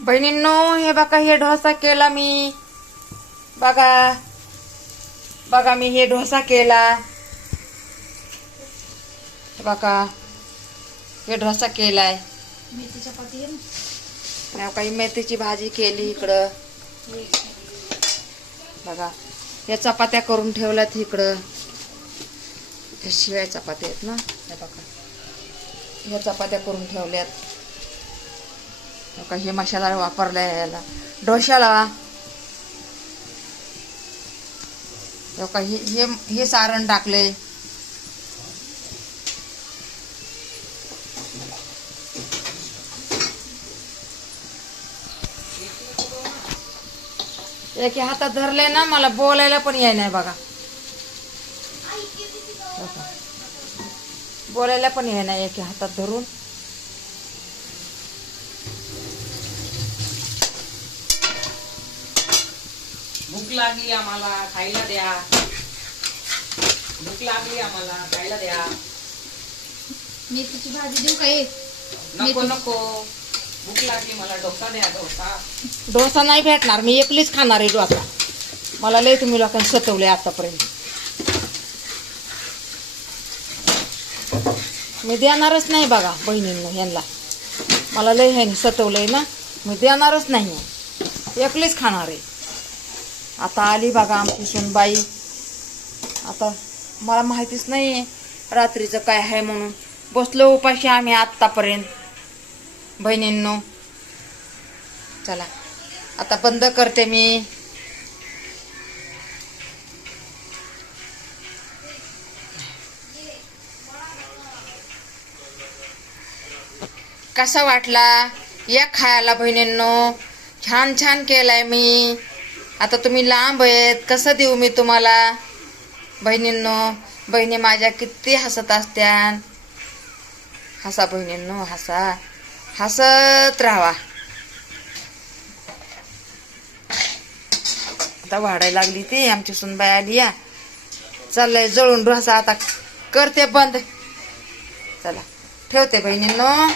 बहिणींनो, हे बघा, हे डोसा केला मी. बघा बघा, मी हे डोसा केला. बघा, हे डोसा केलाय. मेथी चपाती आहे ना. काही मेथीची भाजी केली इकडं. बघा, या चपात्या करून ठेवल्यात इकडं. त्या शिवाय चपात्या आहेत ना. हे बघा, या चपात्या करून ठेवल्यात. बघा, हे मसाला वापरलाय याला डोश्याला. बघा, हे सारण टाकले. एके हातात धरले ना, मला बोलायला पण याय नाही. बघा, बोलायला पण याय नाही एके हातात धरून. भूक लागली आम्हाला, खायला द्या. भूक लागली आम्हाला, खायला द्या. मेथीची भाजी देऊ काय? नको नको, भूक लागली मला, डोसा द्या. डोसा नाही भेटणार, मी एकलीच खाणार आहे डोसा. मला लय तुम्ही लोकांनी सतवले आतापर्यंत. मी देणारच नाही. बघा बहिणींना, ह्यांना मला लय ह्यांनी सतवलंय ना, मी देणारच नाही. एकलीच खाणार आहे. आता आली बघा आमची सुनबाई. आता मला माहितीच नाही रात्रीचं काय आहे म्हणून. बसलो उपाशी आम्ही आत्तापर्यंत. बहिणींनो, चला आता बंद करते मी. कसा वाटला या खायला बहिणींनो? छान छान केलाय मी. आता तुम्ही लांब आहेत, कसं देऊ मी तुम्हाला? बहिणींनो, बहिणी माझ्या किती हसत असत्यान. हसा बहिणींनो, हसा, हसत राहा. आता वाढायला लागली ती आमची सुनबाई आली या. चाललंय जळून डोसा. आता करते बंद. चला ठेवते बहिणींनो.